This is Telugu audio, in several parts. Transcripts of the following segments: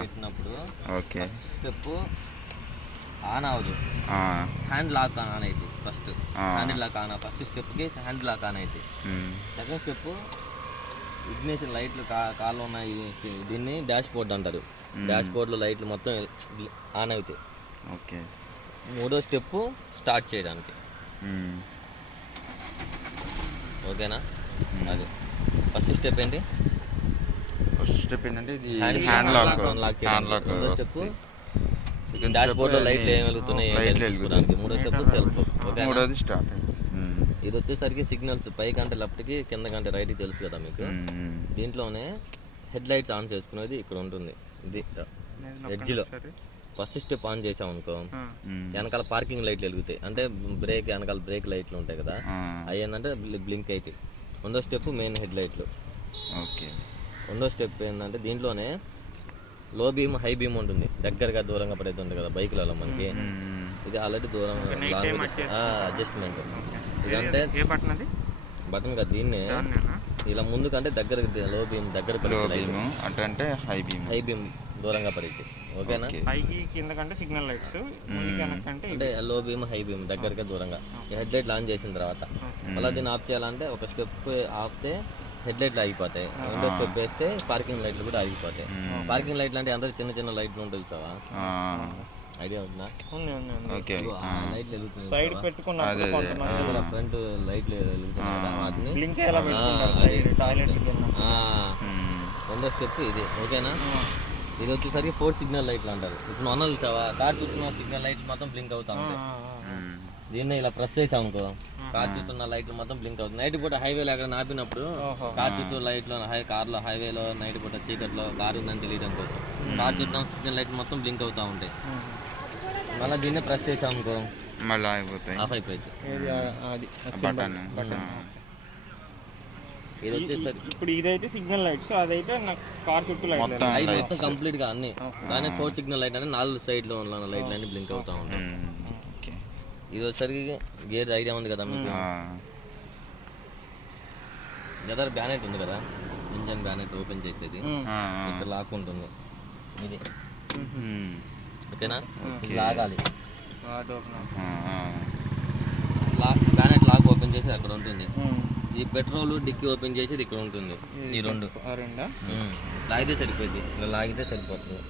పెట్టినప్పుడు ఓకే స్టెప్ ఆన్ అవ్వదు, హ్యాండ్ లాక్ ఆన్ అయితే first hand lock on first స్టెప్కి హ్యాండ్ లాక్ ఆన్ అయితే సెకండ్ స్టెప్ ఇగ్నిషన్ లైట్లు కార్లో ఉన్నాయి, దీన్ని డాష్ బోర్డ్ అంటారు. డాష్ బోర్డ్లో లైట్లు మొత్తం ఆన్ అవుతాయి. ఓకే మూడో స్టెప్ స్టార్ట్ చేయడానికి. ఓకేనా? అది ఫస్ట్ స్టెప్ ఏంటి? ఫస్ట్ స్టెప్ ఏంటంటే ఇది హ్యాండ్ లాక్ చేయడానికి. రెండో స్టెప్ డాష్ బోర్డ్ లో లైట్లు ఏం వెలుగుతున్నాయి తెలుసుకోవడానికి. మూడో స్టెప్ సెల్ఫ్. మూడోది స్టార్ట్. ఇది వచ్చేసరికి సిగ్నల్స్ పైకంటే లెఫ్ట్కి, కింద కంటే రైట్కి తెలుసు కదా మీకు. దీంట్లోనే హెడ్ లైట్స్ ఆన్ చేసుకునేది ఇక్కడ ఉంటుంది. ఇది ఎడ్జ్లో ఫస్ట్ స్టెప్ ఆన్ చేసాం అనుకో, వెనకాల పార్కింగ్ లైట్లు వెలుగుతాయి. అంటే బ్రేక్ వెనకాల బ్రేక్ లైట్లు ఉంటాయి కదా, అవి ఏంటంటే బ్లింక్ అవుతాయి. రెండో స్టెప్ మెయిన్ హెడ్ లైట్లు. ఓకే. రెండో స్టెప్ ఏంటంటే దీంట్లోనే లో బీమ్ హై బీమ్ ఉంటుంది, దగ్గరగా దూరంగా పడేది ఉంటుంది కదా బైక్లలో మనకి. ఇది ఆల్రెడీ దూరం అడ్జస్ట్మెంట్. ఇదంటే బటన్ కదా, దీన్నే ఇలా ముందు కంటే దగ్గర లో బీమ్ దగ్గర అంటే హై బీమ్ దూరంగా పడేది. ఓకేనా? అంటే లో బీమ్ హై బీమ్ దగ్గరగా దూరంగా. హెడ్ లైట్లు ఆన్ చేసిన తర్వాత మళ్ళీ దీన్ని ఆఫ్ చేయాలంటే ఒక స్టెప్ ఆపితే హెడ్ లైట్లు ఆగిపోతాయి, రెండో స్టెప్ వేస్తే పార్కింగ్ లైట్లు కూడా ఆగిపోతాయి. పార్కింగ్ లైట్లు అంటే అందరూ చిన్న చిన్న లైట్లు ఉంటాయి సావా, ఐడియా ఉందా? లైట్లు వెలుగుతున్నాయి, ఫ్రంట్ లైట్లు వెలుగుతున్నాయి. రెండో స్టెప్ ఇది. ఓకేనా? ఇది వచ్చేసరికి 4 సిగ్నల్ లైట్లు అంటారు. ఇప్పుడు అన్న చూసావా, కార్ చుట్టూ సిగ్నల్ లైట్లు మొత్తం బ్లింక్ అవుతా ఉంటాయి. దీన్ని ఇలా ప్రెస్ చేసాం అనుకో, కార్ చుట్టూ లైట్లు మొత్తం బ్లింక్ అవుతుంది. నైట్ పూట హైవేలో ఎక్కడ ఆపినప్పుడు కార్ చుట్టూ లైట్లు కార్లో హైవేలో నైట్ పూట చీకట్లో కారు ఉందని తెలియడం కోసం కార్ చుట్టూ సిగ్నల్ లైట్లు మొత్తం బ్లింక్ అవుతా ఉంటాయి. మళ్ళీ దీన్ని ప్రెస్ చేసాం అనుకో మళ్ళీ అయిపోతాయి, ఆఫ్ అయిపోయింది. ఇది వచ్చేసరికి ఇప్పుడు ఇదైతే సిగ్నల్ లైట్స్, అదైతే కార్ చుట్టూ లైట్ మొత్తం కంప్లీట్ గా అన్ని. కానీ 4 సిగ్నల్ లైట్ అంటే 4 సైడ్ లో ఉన్న లైట్లు అన్ని బ్లింక్ అవుతా ఉంటాయి. ఇది వచ్చేసరికి గేర్ ఐడియా ఉంది కదా మీకు. ఎదర్ బ్యానెట్ ఉంది కదా, ఇంజన్ బ్యానెట్ ఓపెన్ చేసేది, ఇక్కడ లాక్ ఉంటుంది ఇది. ఓకేనా? లాగాలి, బ్యానెట్ లాక్ ఓపెన్ చేసి అక్కడ ఉంటుంది. ఈ పెట్రోల్ డిక్కీ ఓపెన్ చేసేది ఇక్కడ ఉంటుంది. ఈ రెండు లాగితే సరిపోయింది, ఇలా లాగితే సరిపోతుంది.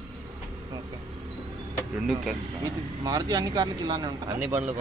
మారుతి అన్ని కార్లకి ఇలానే ఉంటాయి, అన్ని బండ్లు